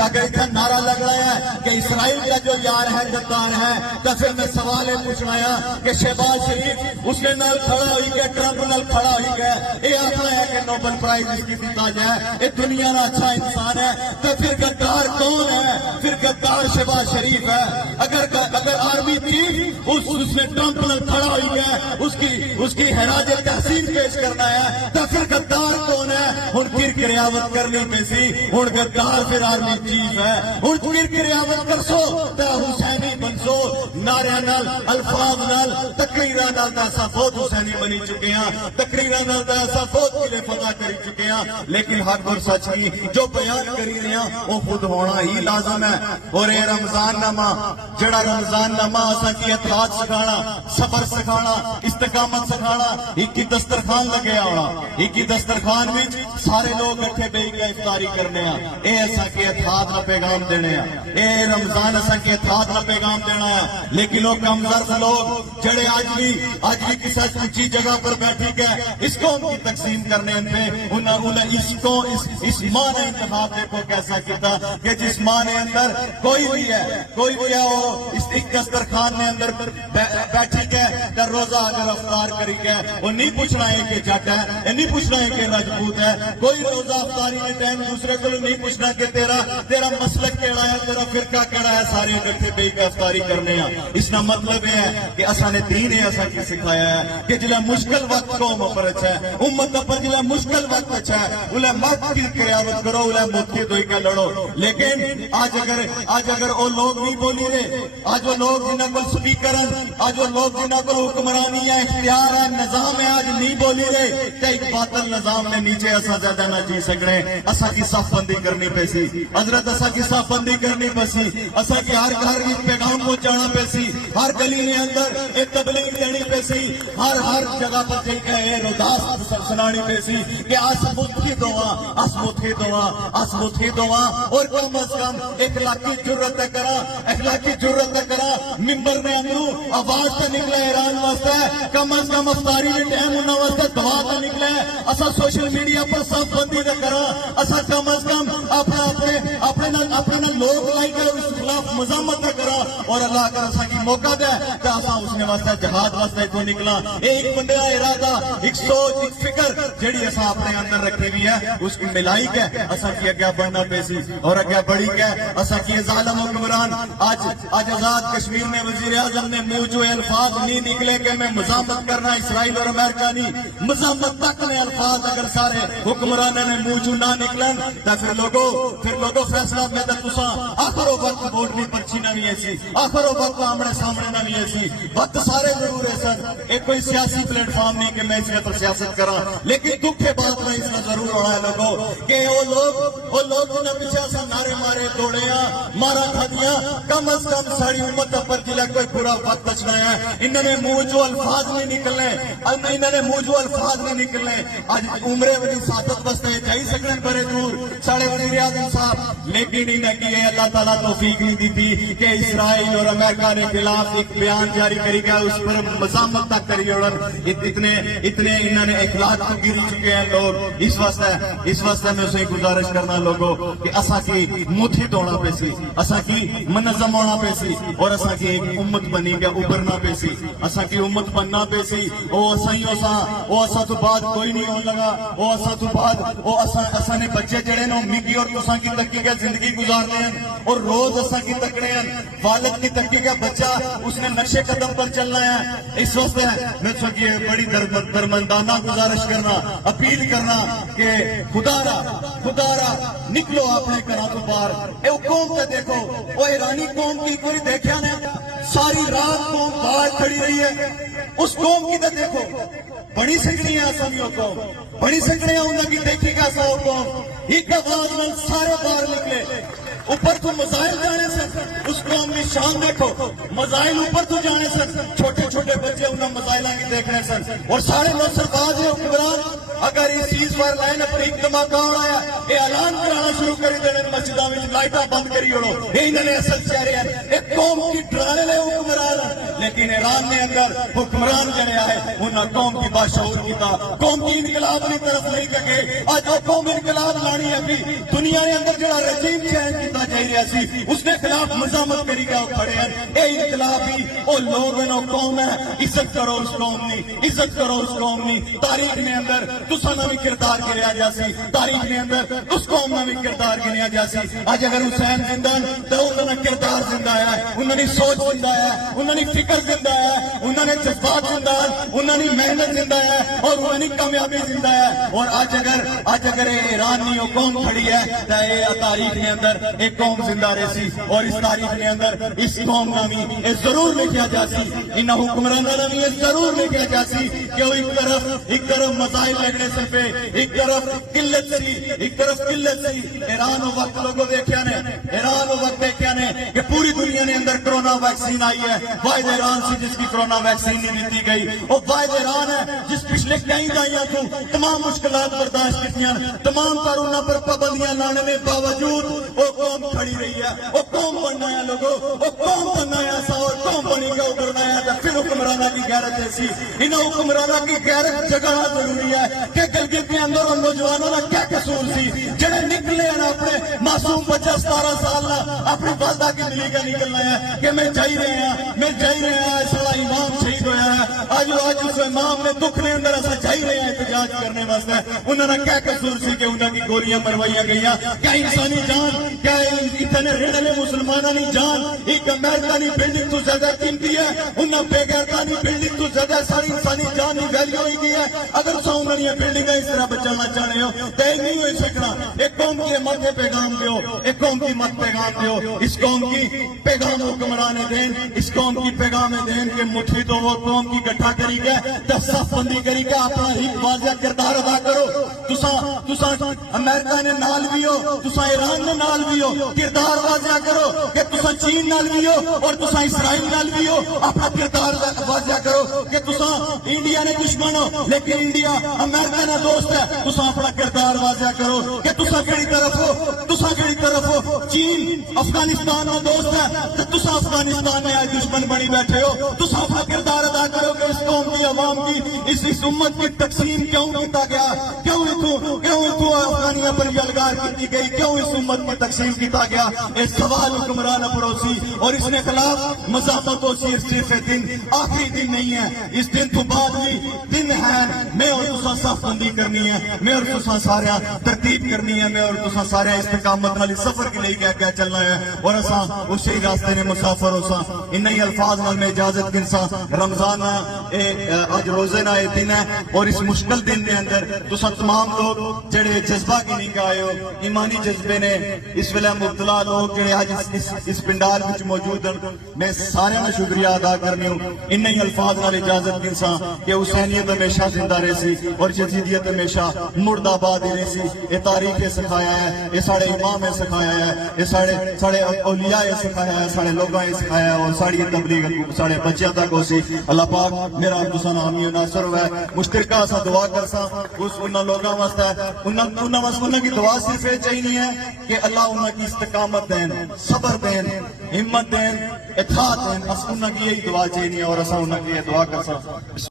اگر اتنا نعرہ لگ رہا ہے کہ اسرائیل کا جو یار ہے گدار ہے تو پھر میں سوال یہ پوچھ رہا کہ شہباز شریف اس نے نال کھڑا ہوئی گیا ٹرمپ نال کھڑا ہوئی گیا یہ آخر ہے کہ نوبل پرائز اس کی دیتا جائے یہ دنیا کا اچھا انسان ہے تو پھر گدار کون ہے؟ پھر گدار شہباز شریف ہے۔ اگر آرمی چیف اس نے ٹرمپ نال کھڑا ہوئی گیا اس کی حراج تحسین پیش کرنا ہے تو پھر گدار کون ہے؟ ہن کر قیاوت کرنی پی سی ہن گدار پھر آرمی چیف ہے ہن پھر قیاوت کرسو تے حسینی بنسو نعرے نال الفاظ نال تقریراں نال ایسا بہت حسینی بنی چکے ہیں تقریراں نال ایسا بہت قلعے فتح کری چکے ہیں لیکن حق اور سچ کی جو بیان کری رہے ہیں وہ خود ہونا ہی لازم ہے۔ اور یہ رمضان نامہ جڑا رمضان نامہ اساں کی اتحاد سکھانا صبر سکھانا استقامت سکھانا ایک ہی دسترخوان لگے آنا ایک ہی دسترخوان وچ سارے لوگ اکٹھے بیٹھ کے افطاری کرنے ہیں اے اساں کی اتحاد کا پیغام دینے ہیں اے رمضان اساں کی اتحاد کا پیغام دینا ہے۔ لیکن وہ کمزور لوگ جڑے آج بھی کسی اونچی جگہ پر بیٹھی گئے اس قوم کی تقسیم کرنے پہ انہیں اس ماں نے انتخاب دیکھو کیسا کیتا کہ جس ماں نے اندر کوئی بھی ہے وہ اس دسترخوان نے اندر بیٹھی گئے کہ روزہ اگر افطار کری گئے وہ نہیں پوچھنا ہے کہ جٹ ہے نہیں پوچھنا ہے کہ راجپوت ہے کوئی روزہ افطاری کے ٹائم دوسرے کو نہیں پوچھنا کہ تیرا مسلک کیڑا ہے تیرا فرقہ کیڑا ہے سارے اکٹھے بیٹھ کے افطاری کرنے ہیں۔ اس کا مطلب یہ ہے کہ اساں نے دین ہے اساں کی سکھایا ہے کہ جلا مشکل وقت قوم پر اچھا ہے امت پر جلا مشکل وقت اچھا ہے انہیں مت کی قیاوت کرو انہیں مت کی دوئی کا لڑو۔ لیکن آج اگر وہ لوگ نہیں بولی رہے آج وہ لوگ جنہاں کو سپیکر آج وہ لوگ جنہاں کو حکمرانی ہے اختیار ہے نظام ہے آج نہیں بولی رہے کہ ایک باطل نظام نے نیچے اساں زیادہ نہ جی سکنے اساں کی صف بندی کرنی پیسی حضرت اساں کی صف بندی کرنی پیسی اساں کی ہر گھر میں پیغام پہنچانا پیسی ہر گلی میں اندر ایک تبلیغ دینی پیسی ہر جگہ پر جل کے رداس سنانی پیسی کہ اسمت ہی دعا اور کم از کم اخلاقی جرت کرا ممبر میں اندرو آواز تو نکلے ایران واسطے کم از کم افطاری میں ٹائم ہونا واسطے دعا تو نکلے اسا سوشل میڈیا پر صف بندی نہ کرا اسا کم از کم اپنے لوگ لائی کر اس خلاف مزاحمت نہ کرا اور اللہ کا اسا کی موقع دے کہ اسا اس نے واسطے جہاد واسطے کو نکلا ایک بندے کا ارادہ ایک سوچ ایک فکر جڑی اسا اپنے اندر رکھی ہوئی ہے اس کی ملائی کے اسا کی اگے بڑھنا پیسی اور اگے بڑھی کے اسا کی ظالم حکمران آج آزاد کشمیر میں وزیر اعظم نے منہ جو الفاظ نہیں نکلے کہ میں مزاحمت کرنا اسرائیل اور امریکہ نہیں مزاحمت تک نے الفاظ اگر سارے حکمرانوں نے منہ جو نہ نکلن تو پھر لوگوں فیصلہ میں تسا آخر وقت ووٹ نہیں پرچی نہ بھی ایسی آخر وقت آمنے سامنے نہ بھی ایسی وقت سارے ضرور ہے سر ایک کوئی سیاسی پلیٹ فارم نہیں کہ میں اس پر سیاست کرا لیکن دکھ کے بات میں اس میں ضرور ہو رہا ہے لوگوں کہ وہ لوگ جنہیں پیچھے سے نعرے مارے توڑے مارا کھا دیا کم از کم ساری امت پر جلا کوئی برا وقت بچنا ہے انہوں نے منہ جو الفاظ نہیں نکلنے آج عمرے والی سعادت بستے جائی سکنے بڑے دور ساڑھے وزیر اعظم صاحب لیکن انہیں کی اللہ تعالیٰ توفیق نہیں دی تھی کہ اسرائیل اور امریکہ نے خلاف ایک بیان جاری کری گیا اس پر مزاحمت تک کری اور اتنے انہوں نے اخلاق کو گری چکے ہیں لوگ اس واسطے میں اسے گزارش کرنا لوگوں کہ اسا کی مٹھی دوڑنا پیسی اسا کی منظم ہونا پیسی اور اسا کی ایک امت بنی کے ابھرنا پیسی اسا کی امت بننا پیسی او اسا تو بعد کوئی نہیں ہون لگا او اسا تو بعد او اسا نے بچے جڑے نو مکی اور تساں کی تکی کے زندگی گزارنے ہیں اور روز اسا کی تکڑے ہیں والد کی تکی کا بچہ اس نے نقشے قدم پر چلنا ہے اس واسطے میں تو کی بڑی درمندانہ گزارش کرنا اپیل کرنا کہ خدا را نکلو اپنے گھراں تو باہر اے قوم تے دیکھو او ایرانی قوم کی کوئی دیکھا نے ساری رات قوم باہر کھڑی رہی ہے اس قوم کی تے دیکھو بڑی سکڑی ہے اسامیوں قوم بڑی سکڑی ہے انہاں کی دیکھی کا سو قوم ایک آواز میں سارے باہر نکلے اوپر تو مسائل جانے سے اس قوم کی شان دیکھو مسائل اوپر تو جانے سے چھوٹے چھوٹے بچے انہاں مسائلہ کی دیکھنے سے اور سارے لوگ سرباز حکمران اگر اس چیز پر لائن پر ایک دھماکہ ہو رہا ہے یہ اعلان کرانا شروع کری دینے مسجدوں میں لائٹاں بند کری اڑو یہ انہوں نے اصل چہرے ہیں ایک قوم کی ڈرانے لے حکمران لیکن ایران نے اندر حکمران جڑے آئے انہاں قوم کی باشعور کیتا قوم کی انقلاب کی طرف نہیں لگے اج وہ قوم انقلاب لانی ہے بھی دنیا کے اندر جڑا رجیم چینج کیتا جائی رہا سی اس نے خلاف مزاحمت کری گیا کھڑے ہیں اے انقلاب ہی او لوگ ہیں او قوم ہے عزت کرو اس قوم نی عزت کرو اس قوم نی تاریخ میں اندر تساں نہ بھی کردار گریا جاسی تاریخ میں اندر اس قوم نہ بھی کردار گریا جاسی اج اگر حسین زندہ تو انہاں دا کردار زندہ ہے انہاں دی سوچ زندہ ہے انہاں دی فکر زندہ ہے انہاں نے جذبات زندہ ہے انہاں دی محنت زندہ ہے اور انہاں دی کامیابی زندہ ہے اور آج اگر ایران نہیں قوم کھڑی ہے تو یہ تاریخ کے اندر ایک قوم زندہ رہی اور اس تاریخ کے اندر اس قوم کا بھی یہ ضرور لکھا جاسی ان حکمرانوں کا بھی یہ ضرور لکھا جاسی کہ وہ ایک طرف مسائل لگنے سے پہ ایک طرف قلت سی ایران و وقت لوگوں دیکھا نے ایران و وقت دیکھا نے کہ پوری دنیا نے اندر کرونا ویکسین آئی ہے واحد ایران سی جس کی کرونا ویکسین نہیں دیتی گئی اور واحد ایران ہے جس پچھلے کئی دہائیوں کو تمام مشکلات برداشت کی تمام قانونوں پر پابندیاں لانے میں باوجود وہ قوم کھڑی رہی ہے وہ قوم بننا ہے لوگوں وہ قوم بننا ہے ایسا اور قوم بنی کے ابھرنا ہے تو پھر حکمرانہ کی غیرت ایسی ان حکمرانہ کی غیرت جگانا ضروری ہے کہ گلگت کے اندر ان نوجوانوں کا کیا قصور سی جڑے نکلے ہیں اپنے معصوم بچہ 17 سال اپنی والدہ کی دلی کا نکلنا ہے کہ میں جائی رہے ہیں سارا امام شہید ہوا ہے آج اس امام نے دکھ نے اندر ایسا جائی رہے ہیں احتجاج کرنے واسطے انہوں نے کیا قصور سی کہ انہوں کی گولیاں مروائیاں گئیاں کیا انسانی جان کیا اتنے ریڑھلے مسلمانوں کی جان ایک امریکانی بلڈنگ تو زیادہ قیمتی ہے انہوں بے غیرتانی بلڈنگ تو زیادہ ساری انسانی جان کی ویلیو ہوئی گئی ہے اگر سو انہوں نے بلڈنگ اس طرح بچانا چاہ رہے ہو تو نہیں ہوئی سکنا ایک قوم کی مت پیغام دیو ایک قوم کی مت پیغام دیو اس قوم کی پیغام حکمران دین اس قوم کی پیغام دین کے مٹھی تو وہ قوم کی گٹھا کری گئے صف بندی کری گئے اپنا ہی واضح کردار ادا کرو تساں امریکہ نے نال بھی ہو تساں ایران نے نال بھی ہو کردار واضح کرو کہ تساں چین نال بھی ہو اور تساں اسرائیل نال بھی ہو اپنا کردار واضح کرو کہ تساں انڈیا نے دشمن ہو لیکن انڈیا امریکہ نے دوست ہے تساں اپنا کردار واضح کرو کہ تساں کیڑی طرف ہو چین افغانستان میں دوست ہے تو تساں افغانستان میں آج دشمن بنی بیٹھے ہو تساں اپنا کردار ادا کرو کہ اس قوم کی عوام کی اس امت کی تقسیم کیوں کیتا گیا کیوں افغانیہ پر یلغار کی گئی کیوں اس امت کی تقسیم کیتا گیا اس سوال حکمران پڑوسی اور اس نے خلاف مزاحمت و صرف دن آخری دن نہیں ہے اس دن تو بعد بھی دن ہے میں اور تساں صف بندی کرنی ہے میں اور تساں سارا ترتیب کرنی ہے میں اور تساں سارا استقامت والی سفر کے لیے کیا چلنا ہے اور اساں اسی راستے نے مسافر ہوساں انہی الفاظ نال میں اجازت گنساں رمضان آج روزے نہ دن ہے اور اس مشکل دن کے اندر تساں تمام لوگ جڑے جذبہ کی نہیں گائے ہو ایمانی جذبے نے اس ویلے مبتلا لوگ جڑے آج اس پنڈال وچ موجود ہیں میں سارے کا شکریہ ادا کرنی ہوں انہی الفاظ نال اجازت گنساں کہ حسینیت ہمیشہ زندہ رہے سی اور یزیدیت ہمیشہ مرد آباد رہے سی یہ تاریخ نے سکھایا ہے یہ سارے امام نے سکھایا ہے یہ سارے اولیاء نے سکھایا ہے سارے لوگوں نے سکھایا ہے اور ساری تبلیغ سارے بچیاں تک ہو سی اللہ پاک میرا تساں حامی و ناصر ہوئے مشترکہ سا دعا کرساں اس انہاں لوگاں واسطے انہاں کی دعا صرف یہ چاہیے ہے کہ اللہ انہاں کی استقامت دین صبر دین ہمت دین اطاعت دین بس انہاں کی یہی دعا چاہیے اور اساں انہاں کی یہ دعا کرساں